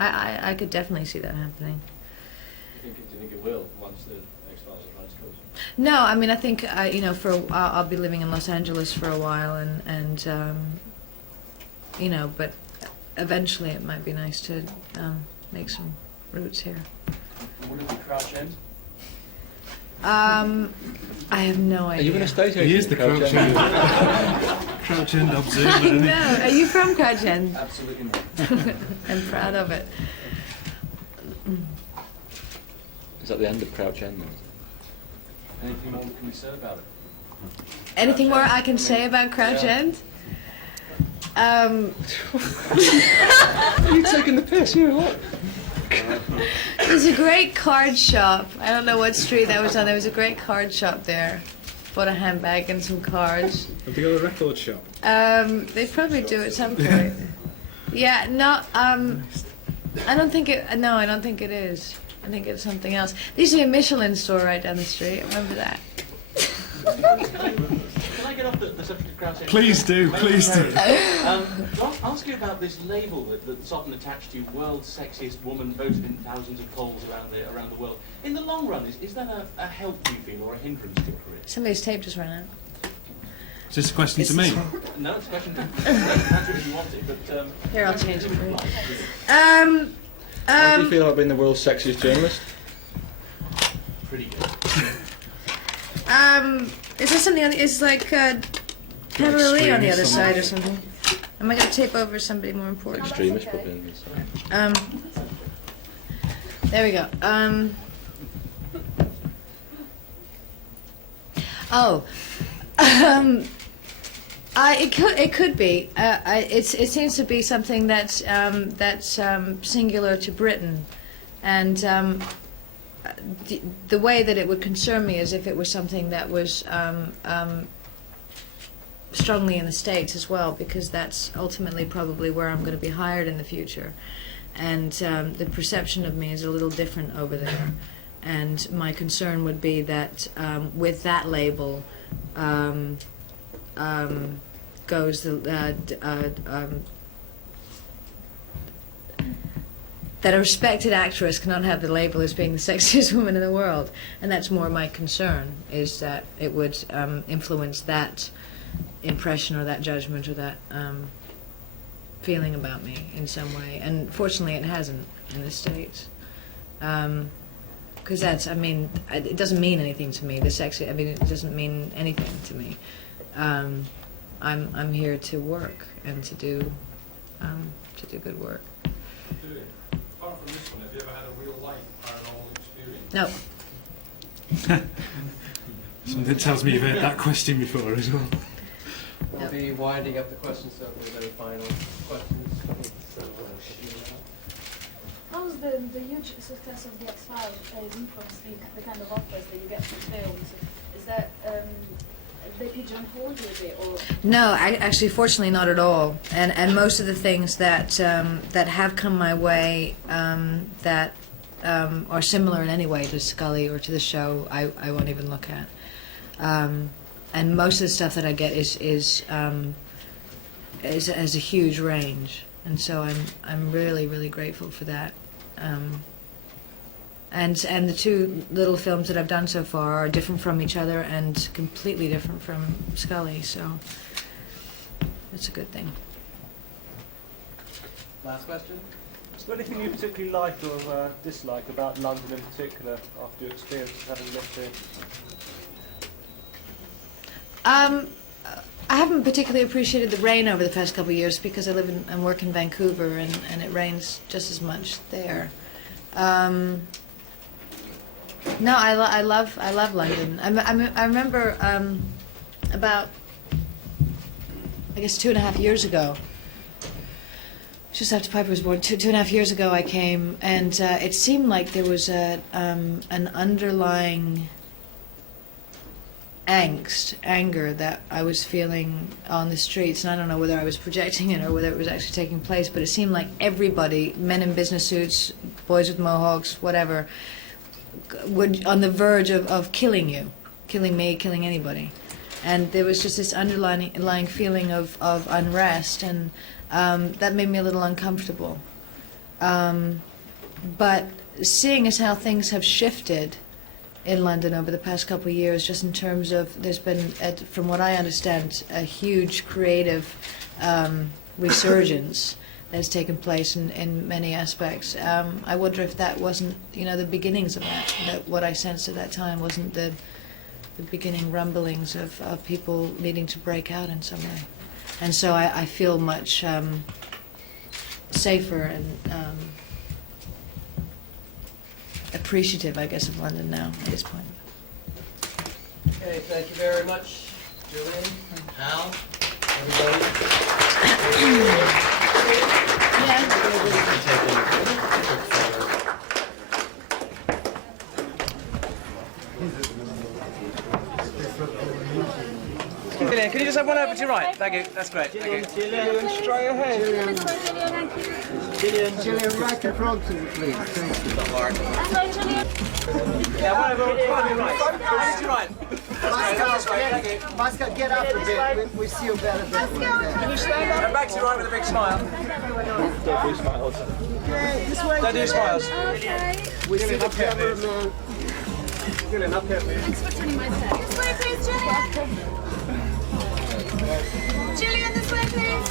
I could definitely see that happening. Do you think it will once the X-Files advice goes? No, I mean, I think you know, I'll be living in Los Angeles for a while, and you know, but eventually it might be nice to make some roots here. Would it be Crouch End? I have no idea. Are you an estate agent? He is the Crouch End. Crouch End observer, I isn't he? know. Are you from Crouch End? Absolutely not. I'm proud of it. Is that the end of Crouch End? Anything more can be said about it? Anything more I can say about Crouch End? Are you taking the piss here? What? There's a great card shop. I don't know what street that was on. There was a great card shop there. Bought a handbag and some cards. Have they got a record shop? They probably do at some point. Yeah, no, I don't think it, no, I don't think it is. I think it's something else. There used to be a Michelin store right down the street. Remember that? Can I get off the subject of Crouch End? Please do, please do. I'll ask you about this label that's often attached to World's Sexiest Woman, voted in thousands of polls around the world. In the long run, is that a help, do you feel, or a hindrance to your career? Somebody's tape just ran out. Is this a question to me? No, it's a question to answer it if you want it, but... Here, I'll change it for you. How do you feel about being the world's sexiest journalist? Pretty good. Is there something on the, is like, Pemberley on the other side or something? Am I going to tape over somebody more important? Extremis probably on this side. There we go. It could be. It seems to be something that's singular to Britain, and the way that it would concern me is if it was something that was strongly in the States as well, because that's ultimately probably where I'm going to be hired in the future, and the perception of me is a little different over there, and my concern would be that with that label goes that a respected actress cannot have the label as being the sexiest woman in the world, and that's more my concern, is that it would influence that impression or that judgment or that feeling about me in some way. And fortunately it hasn't in the States, because that's, I mean, it doesn't mean anything to me. The sexy, I mean, it doesn't mean anything to me. I'm here to work and to do good work. Apart from this one, have you ever had a real life paranormal experience? No. Something tells me you've heard that question before as well. We'll be winding up the question circle with any final questions. How's the huge success of the X-Files influenced the kind of offers that you get from films? Is that they pigeonhole you a bit, or? No, actually, fortunately, not at all. And most of the things that that have come my way that are similar in any way to Scully or to the show, I won't even look at. And most of the stuff that I get is has a huge range, and so I'm really grateful for that. And the two little films that I've done so far are different from each other and completely different from Scully, so it's a good thing. Last question? Is there anything you particularly like or dislike about London in particular after your experience having lived here? I haven't particularly appreciated the rain over the past couple of years because I live and work in Vancouver, and it rains just as much there. No, I love London. I remember about, I guess, 2.5 years ago, just after Piper was born, two and a half years ago, I came, and it seemed like there was an underlying anger that I was feeling on the streets, and I don't know whether I was projecting it or whether it was actually taking place, but it seemed like everybody, men in business suits, boys with mohawks, whatever, were on the verge of killing you, killing me, killing anybody. And there was just this underlying feeling of unrest, and that made me a little uncomfortable. But seeing as how things have shifted in London over the past couple of years, just in terms of, there's been, from what I understand, a huge creative resurgence that's taken place in many aspects. I wonder if that wasn't, the beginnings of that what I sensed at that time wasn't the beginning rumblings of people needing to break out in some way. And so I feel much safer and appreciative, I guess, of London now at this point. Okay, thank you very much, Gillian, Al, everybody. Gillian, can you just have one over to your right? Thank you, that's great. Thank you. Gillian, straight ahead. Gillian, right in front of you, please. Thank you. Yeah, one over to your right. One to your right. Pascal, get up a bit. We see you better than Can you stand up? And back to your right with a big smile. Don't do smiles. this way. Don't do smiles. We see the cameraman. Gillian, up here, please. Thanks for turning my set. This way, please, Gillian. Gillian, this way, please.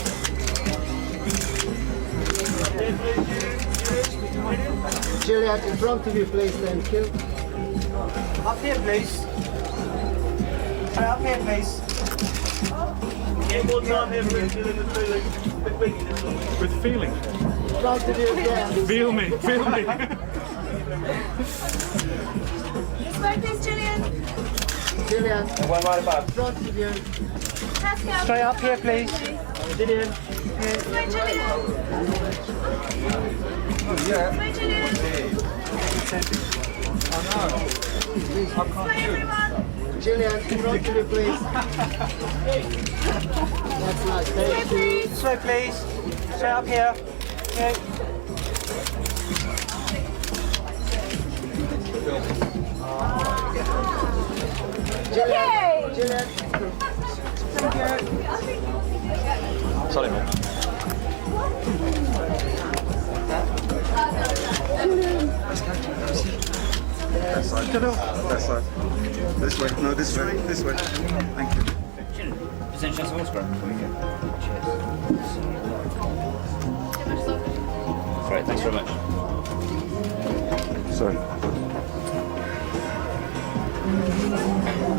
Gillian, in front of you, please. Thank you. Up here, please. Up here, please. Get more time here for Gillian and feeling. With feeling. In front of you again. Feel me, feel me. This way, please, Gillian. Gillian, One right above. in front of you. Pascal. Straight up here, please. Gillian. This way, Gillian. This way, Gillian. This way, everyone. Gillian, in front of you, please. That's nice. Thank you. This way, please. Straight up here. Okay. Gillian, Gillian. Sorry, mate. That side. That side. This way. No, this way. This way. Thank you. Present chance of autograph before you go. Cheers. Great, thanks very much. Sorry.